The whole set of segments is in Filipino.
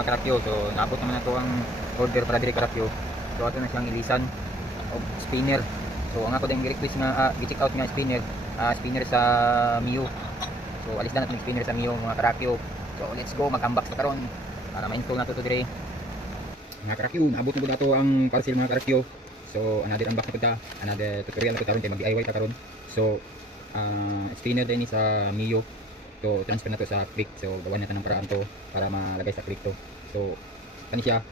mga karakyo. So naabot naman na to ang order para diri karakyo. So ato na siyang ilisan og spinner. So ang ako din request nga i-check out nga spinner, spinner sa Mio. So alis na natin spinner sa Mio mga karakyo. So let's go, mag-unbox na karon para ma-install na to dire. Mga karakyo, naabot na to ang parcel mga karakyo. So another unbox na kita, another tutorial na to karon kay mag-DIY ta karon. So spinner din sa Mio. So transfer na to sa click. So gawan natin ng paraan to para malagay sa click to. So kani siya.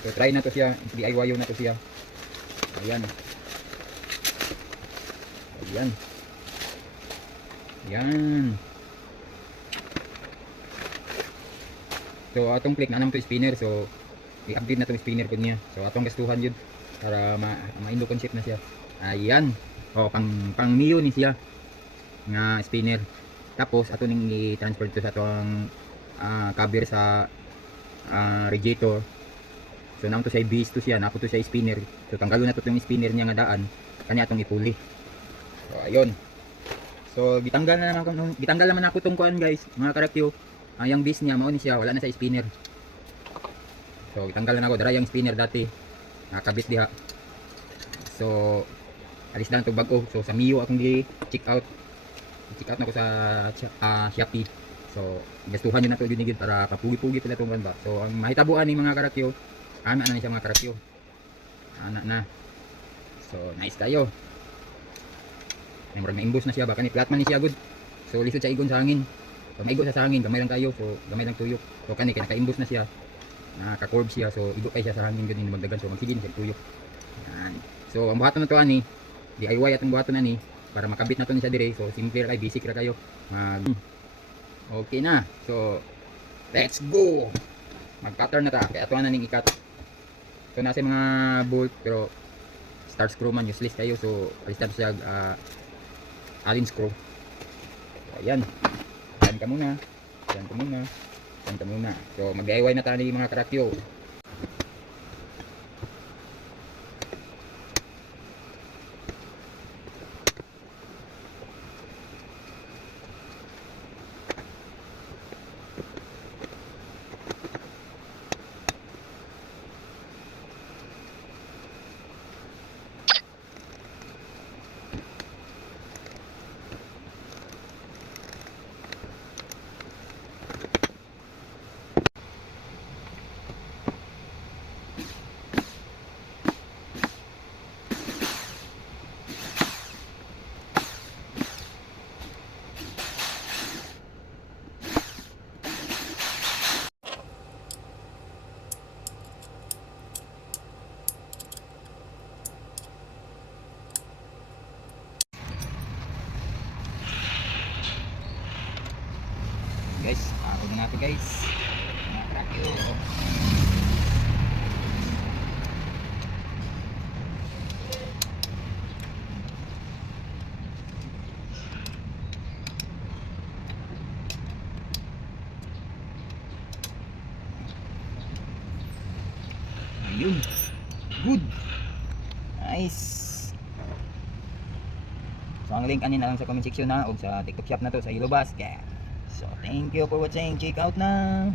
So try na to siya, DIY na to siya. Ayan. Ayan. Ayan. So atong click na naman to spinner. So i-update na to spinner pud niya. So atong gastuhan yun para ma-indo concept na siya. Ayan. O pang Mio ni siya nga spinner. Tapos ato ning i-transfer to sa atong cover sa radiator. So nang to siya base to siya, napo to siya spinner. So tanggalon na to yung spinner niya nga daan kanya atong ipuli. So ayun. So gitanggal naman ako tong kuan guys, mga karakyo. Yung base niya mao ni siya, wala na sa spinner. So gitanggal na ako dara yung spinner dati. Nakabit diha. So alis lang to bag-o. So sa Mio akong check out. Check out na ko sa Shopee. So gastuhan yun na to yun para kapugi-pugi pala itong ba. So ang mahitabuan ni mga karakyo, ana na siya mga karakyo. Ana na. So nice kayo. May murag na-imbus na siya, baka ni flatman ni siya good. So lisod sa igon sa hangin. So maigo sa hangin, gamay lang kayo. So gamay lang tuyok. So kani kay naka-imbus na siya. Naka-curve siya. So igo kay siya sa hangin gud ni magdagan. So magsigin siya tuyok. Yan. So ang buhaton na to ani, DIY atong buhaton ani para makabit na to ni siya dire. So simple ra kay basic ra kayo. Okay na. So let's go. Mag-pattern na ta. Kaya ito na ning ikat. So nasa mga bolt pero star screw man useless kayo. So alistan siya alin screw. So, ayan. Ayan ka muna. Ayan ka muna. Ayan ka muna. So mag-DIY na tayo mga karakyo. Guys, una natin guys. Mga karakyo. Ayun. Good. Nice. So ang link ani na lang sa comment section na o sa TikTok shop na to sa Ilobas. So thank you for watching. Check out na.